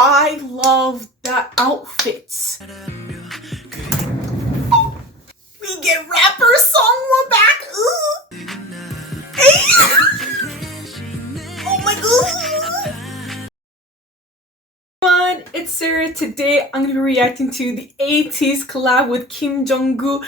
I love the outfits. We get rapper SEONGHWA back. Ooh. Hey. Oh my god. It's Sarah. Today I'm going to be reacting to the ATEEZ collab with Jong.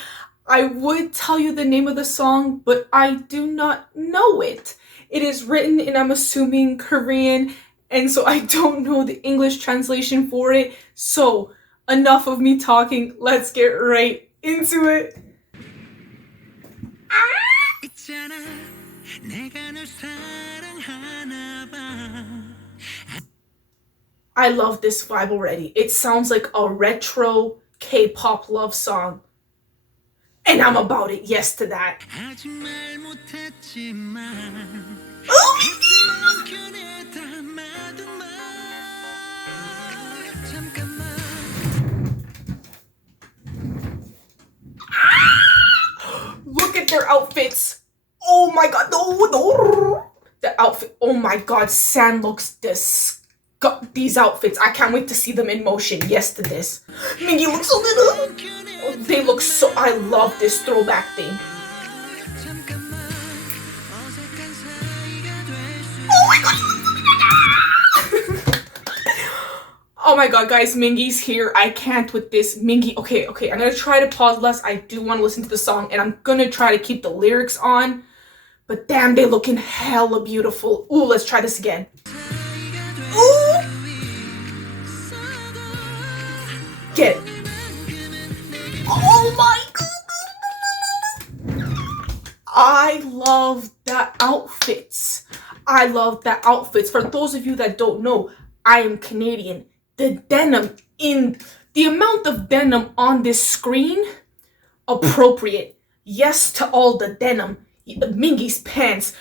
I would tell you the name of the song, but I do not know it. It is written in, I'm assuming, Korean, and so I don't know the English translation for it. So enough of me talking, let's get right into it. I love this vibe already. It sounds like a retro K-pop love song. And I'm about it, yes to that. Look at their outfits. Oh my god, the outfit. Oh my god, San looks these outfits. I can't wait to see them in motion. Yes to this. Mingi looks so good. Oh, they look so. I love this throwback thing. Oh my god. Oh my god, guys, Mingi's here. I can't with this. Mingi, okay, I'm gonna try to pause less. I do want to listen to the song, and I'm gonna try to keep the lyrics on. But damn, they looking hella beautiful. Ooh, let's try this again. Ooh! Get it. Oh my god! I love the outfits. I love the outfits. For those of you that don't know, I am Canadian. The denim the amount of denim on this screen, appropriate. Yes to all the denim. Mingi's pants,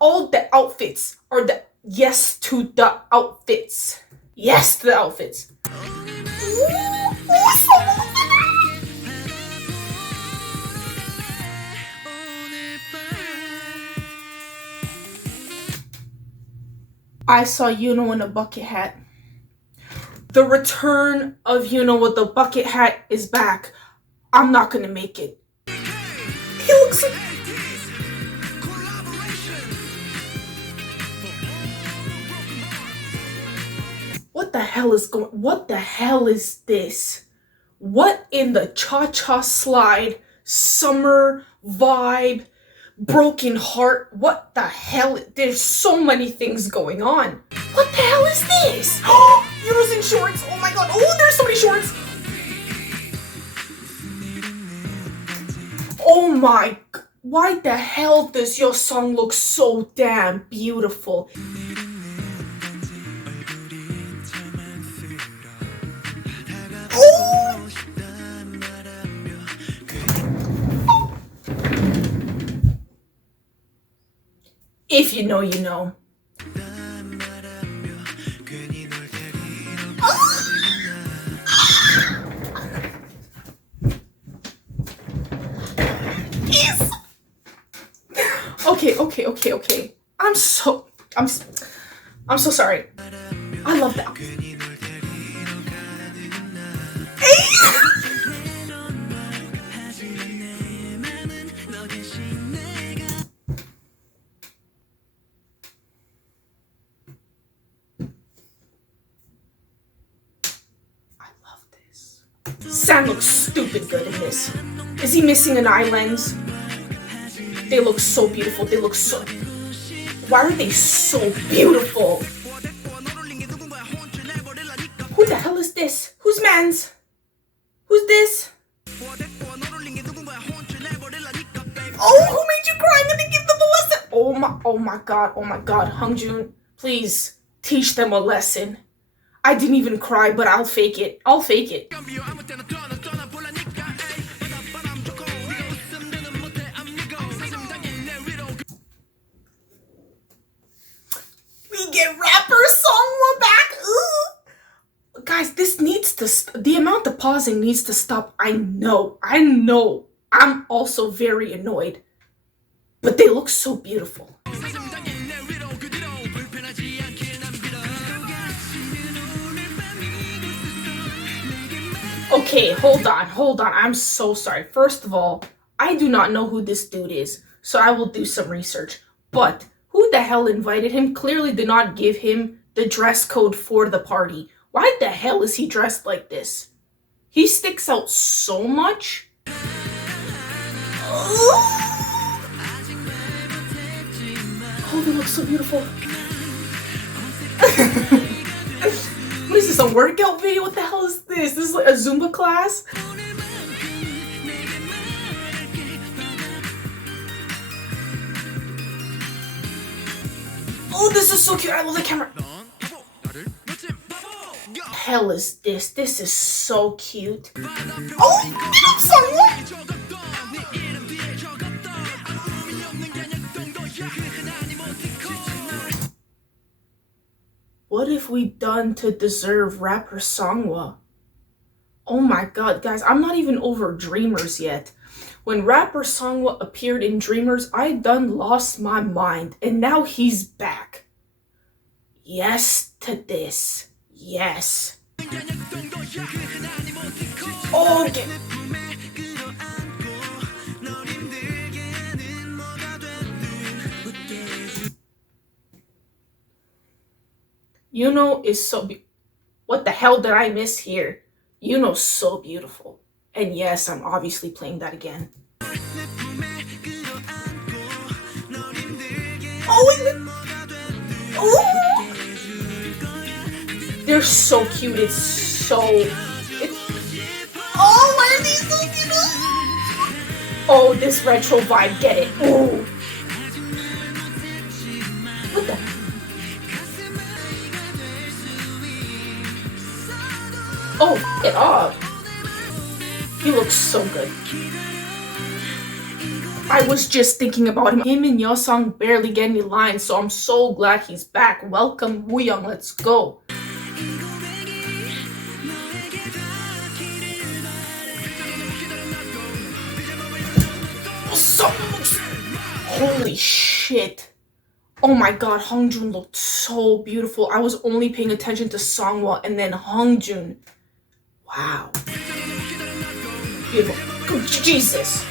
all the outfits are the yes to the outfits. Yes to the outfits. I saw YUNHO in a bucket hat. The return of YUNHO with the bucket hat is back. I'm not gonna make it. He looks like... What the hell is this? What in the cha-cha slide, summer vibe, broken heart? What the hell? There's so many things going on. What the hell is this? Oh, you're in shorts. Oh my god. Oh, there's so many shorts. Oh my, why the hell does your song look so damn beautiful? Oh! If you know, you know. Okay. I'm so sorry. I love that. I love this. Sam looks stupid good in this. Is he missing an eye lens? They look so beautiful. They look so... Why are they so beautiful? Who the hell is this? Whose man's? Who's this? Oh, who made you cry? I'm gonna give them a lesson. Oh my god. Hongjoon, please teach them a lesson. I didn't even cry, but I'll fake it. Get rapper SEONGHWA back. Ooh. Guys, this needs to the amount of pausing needs to stop. I know. I'm also very annoyed. But they look so beautiful. Okay, hold on. I'm so sorry. First of all, I do not know who this dude is, so I will do some research. But who the hell invited him? Clearly did not give him the dress code for the party. Why the hell is he dressed like this? He sticks out so much. Oh, they look so beautiful. What is this, a workout video? What the hell is this? This is like a Zumba class? Oh, this is so cute. I love the camera. Hell is this? This is so cute. Oh, I'm sorry, what? What have we done to deserve rapper SEONGHWA? Oh my god, guys, I'm not even over Dreamers yet. When rapper SEONGHWA appeared in Dreamers, I done lost my mind, and now he's back. Yes to this. Yes. Okay. YUNHO is so what the hell did I miss here? YUNHO's so beautiful. And yes, I'm obviously playing that again. Oh, they're so cute. It's so... oh, why are these so cute? Oh, this retro vibe. Get it. Oh. What the... oh, get up. He looks so good. I was just thinking about him. Him and Yeosang barely get any lines, so I'm so glad he's back. Welcome, Wooyoung. Let's go. Holy shit. Oh my god, Hongjoon looked so beautiful. I was only paying attention to SEONGHWA and then Hongjoon. Wow. Beautiful. Jesus.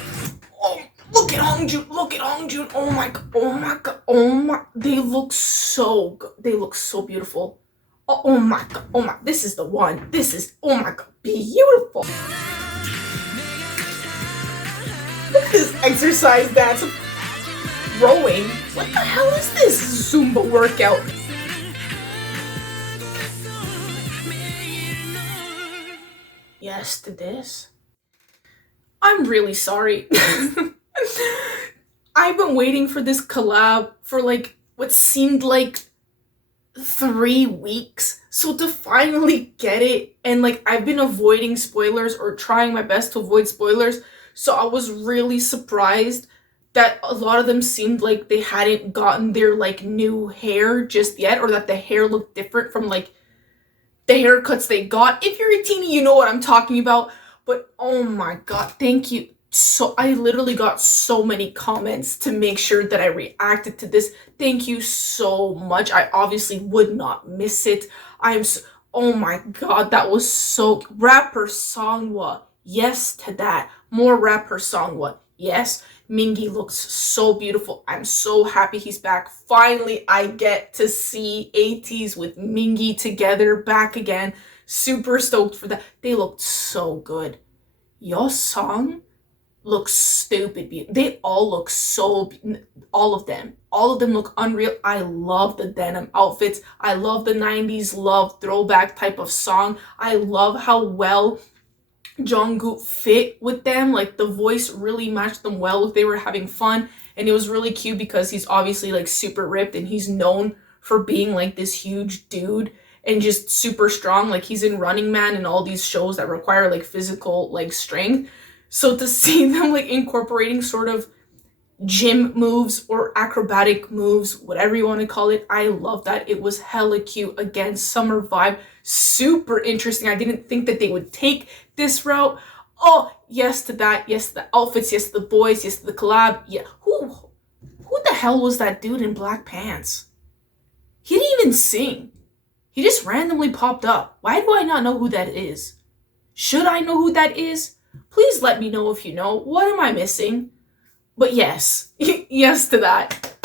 Oh, look at Hongjoon. Look at Hongjoon. Oh my god. Oh my god. Oh my. They look so good. They look so beautiful. Oh my god. Oh my. This is the one. This is. Oh my god. Beautiful. Look at this exercise dance. Rowing. What the hell is this Zumba workout? Yes to this. I'm really sorry. I've been waiting for this collab for like what seemed like 3 weeks. So to finally get it, and like I've been avoiding spoilers or trying my best to avoid spoilers. So I was really surprised that a lot of them seemed like they hadn't gotten their like new hair just yet, or that the hair looked different from like the haircuts they got. If you're a teenie, you know what I'm talking about. But oh my god, thank you. So I literally got so many comments to make sure that I reacted to this. Thank you so much. I obviously would not miss it. I'm so, oh my god, that was so... rapper SEONGHWA, yes to that. More rapper SEONGHWA, yes. MINGI looks so beautiful. I'm so happy he's back. Finally, I get to see ATEEZ with MINGI together back again. Super stoked for that. They looked so good. Yeosang looks stupid beautiful. They all look so... all of them look unreal. I love the denim outfits. I love the 90s love throwback type of song. I love how well Jong fit with them. Like the voice really matched them well. They were having fun, and it was really cute because he's obviously like super ripped, and he's known for being like this huge dude and just super strong. Like he's in Running Man and all these shows that require like physical like strength. So to see them like incorporating sort of gym moves or acrobatic moves, whatever you want to call it, I love that. It was hella cute. Again, summer vibe, super interesting. I didn't think that they would take this route. Oh, yes to that. Yes to the outfits. Yes to the boys. Yes to the collab. Yeah. Who the hell was that dude in black pants? He didn't even sing. He just randomly popped up. Why do I not know who that is? Should I know who that is? Please let me know if you know. What am I missing? But yes, yes to that.